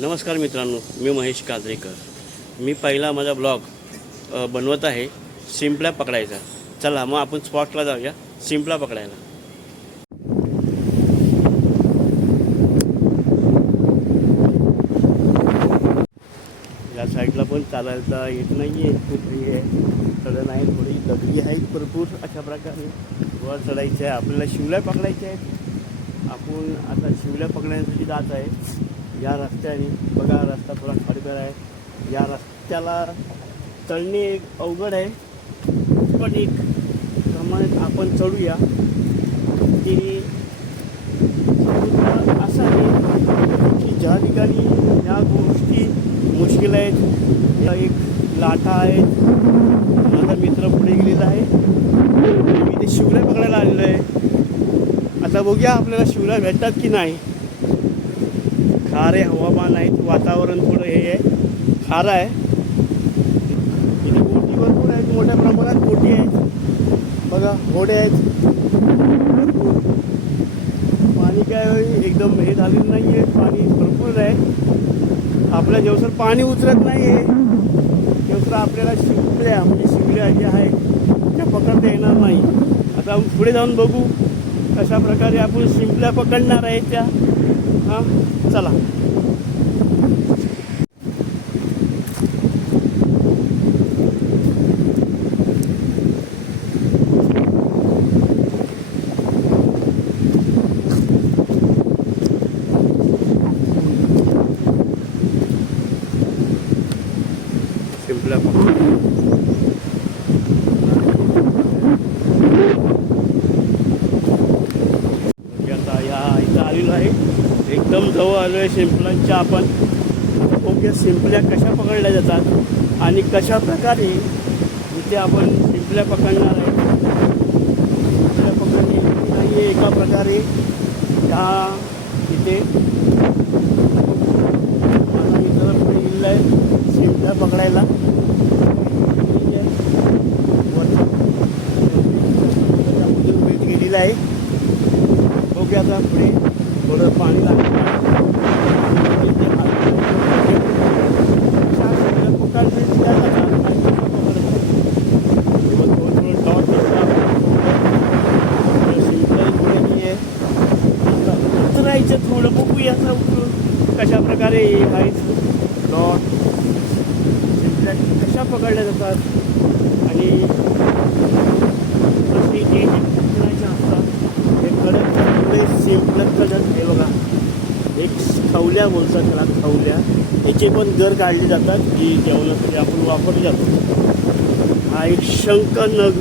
नमस्कार मित्रांनो, मी महेश काजरेकर. मी पहिला माझा ब्लॉग बनवत आहे शिंपल्या पकडायचा. चला मग आपण स्पॉटला जाऊया शिंपला पकडायला. या साईडला पण चालायला येत नाही आहे, खूप हे आहे, चढण आहे, थोडी दगडी आहे भरपूर. अशा प्रकारे वर चढायचं आहे. आपल्याला शिवल्या पकडायच्या आहेत. आपण आता शिवल्या पकडण्यासाठी जात आहे या रस्त्याने. बघा, रस्ता थोडा खडतर आहे. या रस्त्याला चढणे एक अवघड आहे, पण एक प्रमाणात आपण चढूया. की असं आहे की ज्या ठिकाणी या गोष्टी मुश्किल आहेत, या एक लाटा आहेत. माझा मित्र पुढे गेलेला आहे, मी ते शिवल्या पकडायला आलेलो आहे. आता बघूया आपल्याला शिवल्या भेटतात की नाही. खारे हवामान आहे, वातावरण थोडं हे आहे, खारं आहे. इथे बोटी भरपूर आहेत, मोठ्या प्रमाणात बोटी आहेत. बघा, होडे आहेत भरपूर. पाणी काय एकदम हे झालेलं नाही आहे, पाणी भरपूर आहे. आपल्या जेवसर पाणी उतरत नाही आहे तेवसर आपल्याला शिवल्या ज्या आहे त्या पकडता येणार नाही. आता पुढे जाऊन बघू कशा प्रकारे आपण शिंपल्या पकडणार आहे त्या. हां, चला. शिंपल्या आता या इथं आलेलो आहे, एकदम जवळ आलो आहे शिंपल्यांच्या. आपण ओके, शिंपल्या कशा पकडल्या जातात आणि कशा प्रकारे इथे आपण शिंपल्या पकडणार आहे. शिंपल्या पकडणे नाही आहे एका प्रकारे. त्या इथे माझा मित्र पुढे गेलेला आहे शिंपल्या पकडायला. गेलेला आहे. ओके, आता पुढे थोडं पाणी लागतं. उतरायचं थोडं बघूया कशा प्रकारे आहेत डॉट शिंपल्या कशा पकडल्या जातात आणि हे कडक पुढे शिंपलं कडक. हे बघा, एक खवल्या बोलतात त्याला, खवल्या. याचे पण घर काढले जातात की जेवणासाठी आपण वापरले जातो. हा एक शंख नग,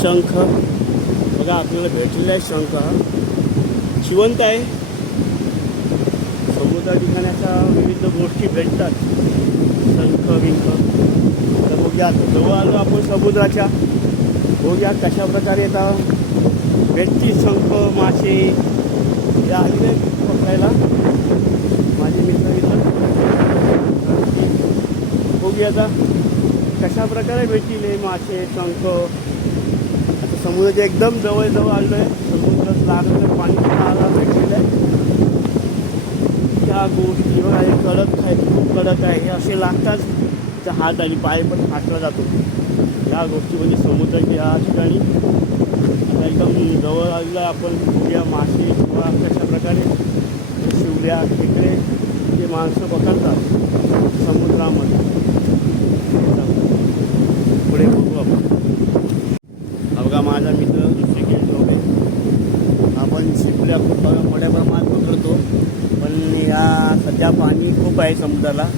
शंख बघा आपल्याला भेटलेला आहे. शंख हा जिवंत आहे. समुद्र ठिकाणी अशा विविध गोष्टी भेटतात, शंख विंख. तर बघूया, आता जवळ आलो आपण समुद्राच्या. बघूया कशा प्रकारे आता भेटती शंख, मासे हे आलेले पकडायला. माझे मित्र इथं. बघूया आता कशा प्रकारे भेटतील हे मासे, शंख. आता समुद्राच्या एकदम जवळ आलो आहे. समुद्रात लागलं पाणी आला भेटलेलं आहे. ह्या गोष्टी बघा, हे कडक आहे, खूप कडक आहे. हे असे लागतात त्या हात आणि पाय पण फाटला जातो. ह्या गोष्टी म्हणजे समुद्राच्या ह्या ठिकाणी आता एकदम जवळ आलेलं आपण. बघूया मासे किंवा कशा प्रकारे शिवल्या खेकडे ते माणसं पकडतात समुद्रामध्ये. पुढे बघू आपण. बघा, माझा मित्र दुसरीकडे ठेवले. आपण शिंपल्या खूप मोठ्या प्रमाणात पकडतो, पण या सध्या पाणी खूप आहे समुद्राला.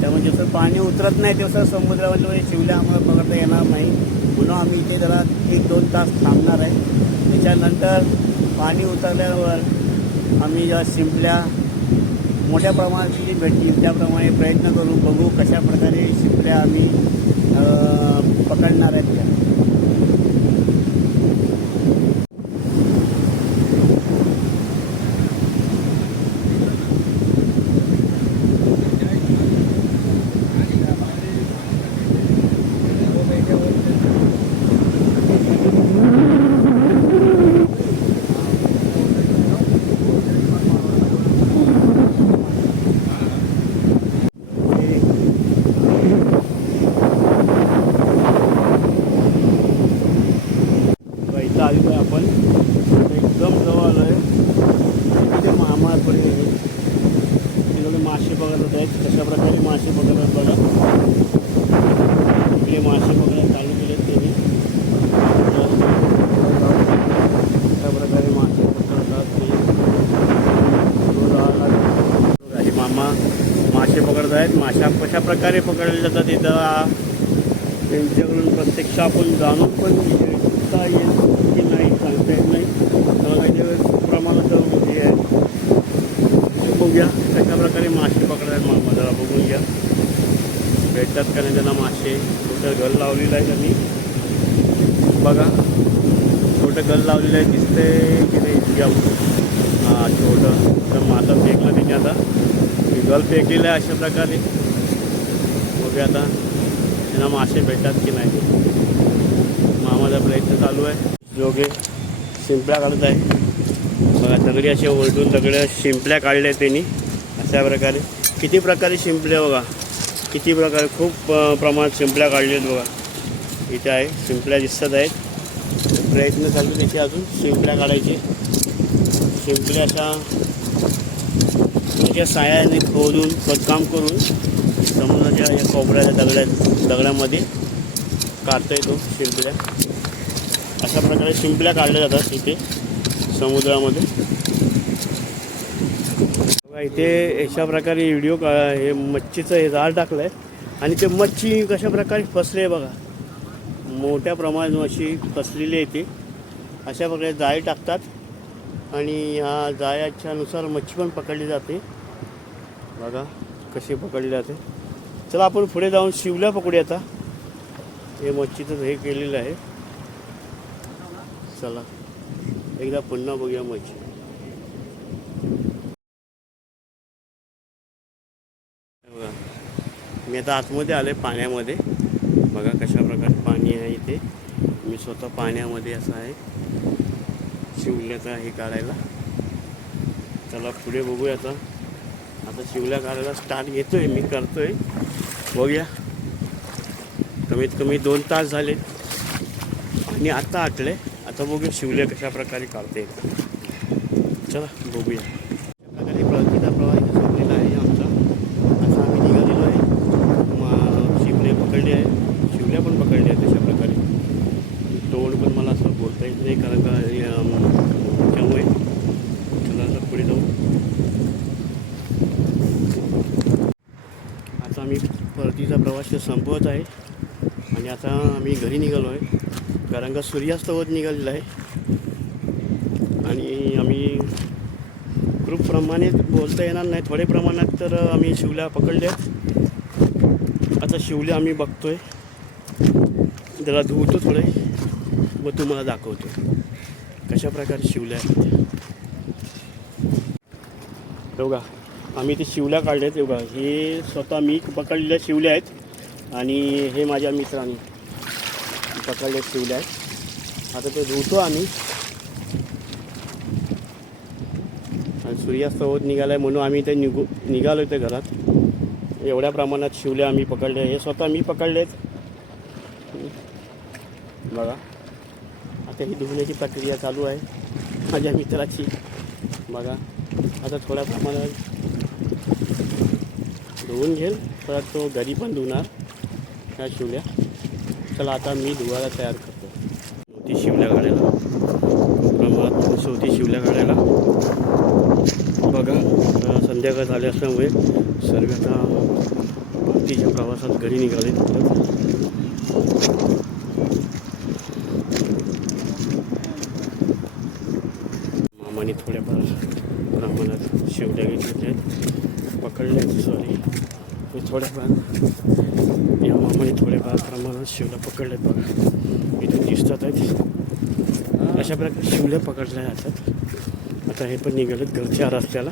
त्यामुळे जसं पाणी उतरत नाही तेवढं समुद्रामध्ये शिवल्या आम्हाला पकडता येणार नाही. म्हणून आम्ही इथे जरा 1-2 तास थांबणार आहे. त्याच्यानंतर पाणी उतरल्यावर आम्ही ज्या शिंपल्या मोठ्या प्रमाणात किती भेटतील त्याप्रमाणे प्रयत्न करू. बघू कशा प्रकारे शिंपल्या आम्ही पकडणार आहेत त्या. पकडत आहेत. कशा प्रकारे मासे पकडतात बघा. इकडे मासे पकडायला चालू केले त्यांनी. कशा प्रकारे मासे पकडतात ते मामा मासे पकडत आहेत. माशा कशा प्रकारे पकडले जातात इथं त्यांच्याकडून प्रत्यक्ष आपण जाणून पण घेता येईल की नाही सांगता येत नाही. काही प्रमाणात हे आहे. बघूया कशा प्रकारे मासे पकडतात मामा, जरा बघून घ्या. भेटतात का नाही त्यांना मासे. छोटं गल लावलेलं आहे त्यांनी बघा. छोटं गल लावलेलं आहे, दिसतंय की नाही घ्या. हां छोटं तर मासा फेकला तिने. आता गल फेकलेलं आहे अशा प्रकारे. बघूया आता त्यांना मासे भेटतात की नाही. मामाचा प्रयत्न चालू आहे. जोगे शिंपल्या काढत आहे बघा. दगडी असे ओरडून दगड्या शिंपल्या काढल्या त्यांनी अशा प्रकारे. किती प्रकारे शिंपल्या बघा, किती प्रकारे खूप प्रमाणात शिंपल्या काढल्या आहेत बघा. इथे आहे शिंपल्या दिसत आहेत. प्रयत्न चालू त्याचे अजून शिंपल्या काढायचे. शिंपल्या अशा त्याच्या साह्याने खोदून खोदकाम करून समुद्राच्या या कोपऱ्याच्या दगडामध्ये काढता येतो शिंपल्या. अशा प्रकारे शिंपल्या काढल्या जातात इथे समुद्रामध्ये बघा. इथे अशा प्रकारे व्हिडिओ हे मच्छीचं हे जाळ टाकलं आहे आणि ते मच्छी कशा प्रकारे फसले बघा. मोठ्या प्रमाणात मच्छी फसलेली आहे ती. अशा प्रकारे जाळी टाकतात आणि ह्या जाळ्याच्यानुसार मच्छी पण पकडली जाते बघा. कशी पकडली जाते. चला आपण पुढे जाऊन शिवल्या पकडूया. आता हे मच्छीचं हे केलेलं आहे. चला एकदा पुन्हा बघूया मच्छी. बघा मी आता आतमध्ये आले पाण्यामध्ये बघा. कशा प्रकारे पाणी आहे इथे. मी स्वतः पाण्यामध्ये असं आहे शिवल्याचा हे काढायला. चला पुढे बघूया. आता शिवल्या काढायला स्टार्ट घेतोय मी, करतोय. बघूया कमीत कमी 2 तास झाले आणि आता आटले. आता बघूया शिवल्या कशा प्रकारे काढते. चला बघूया. अशा प्रकारे प्रगतीचा प्रवाह इथे संपलेला आहे आमचा. आता आम्ही निघालेलो आहे. शिवले पकडले आहे, शिवल्या पण पकडल्या आहेत तशा प्रकारे. तोंड पण मला असं बोलता येत नाही कारण का त्यामुळे. चला आता पुढे जाऊ. आता आम्ही परतीचा प्रवास संपवत आहे आणि आता आम्ही घरी निघालो आहे कारण का सूर्यास्त होत निघालेला आहे. आणि आम्ही खूप प्रमाणात बोलता येणार नाही, थोडे प्रमाणात तर आम्ही शिवल्या पकडल्या. आता शिवल्या आम्ही बघतोय, त्याला धुवतो थोडे व तुम्हाला दाखवतो कशा प्रकारे शिवल्या आहेत. बघा आम्ही ते शिवल्या काढल्यात बघा. हे स्वतः मी पकडलेल्या शिवल्या आहेत आणि हे माझ्या मित्रांनी पकडल्या शिवल्या आहेत. आता ते धुवतो आम्ही आणि सूर्यास्त होत निघाला आहे म्हणून आम्ही ते निघालो ते घरात. एवढ्या प्रमाणात शिवल्या आम्ही पकडल्या. हे स्वतः मी पकडलेत बघा. आता ही धुवण्याची प्रक्रिया चालू आहे माझ्या मित्राची बघा. आता थोड्या प्रमाणात धुवून घेईल, परत तो घरी पण धुणार ह्या शिवल्या. चला आता मी धुवायला तयार करतो. ती शिवल्या काढायला प्रमाणात सवती शिवल्या काढायला बघा. संध्याकाळ झाले असल्यामुळे सर्व आता परतीच्या प्रवासात घरी निघाले. मामाने थोड्याफार प्रमाणात शिवल्या घेतल्या पकडल्या. सॉरी मी थोड्याफार या मामाने थोड्याफार प्रमाणात शिवल्या पकडल्यात बघा. इथे दिसतात आहेत अशा प्रकारे शिवल्या पकडल्या जातात. आता हे पण निघालेत घरच्या रस्त्याला.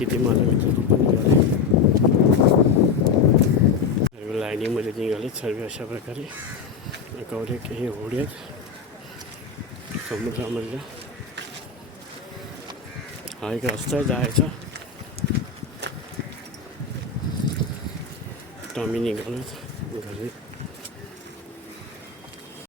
तिथे माझा मित्र पण निघाले, सर्व लाईनीमध्ये निघालेत सर्व अशा प्रकारे. एकावर एक हे होडी आहेत समुद्रामधल्या. हा एक रस्ता आहे जायचा. तर आम्ही निघालो घरी.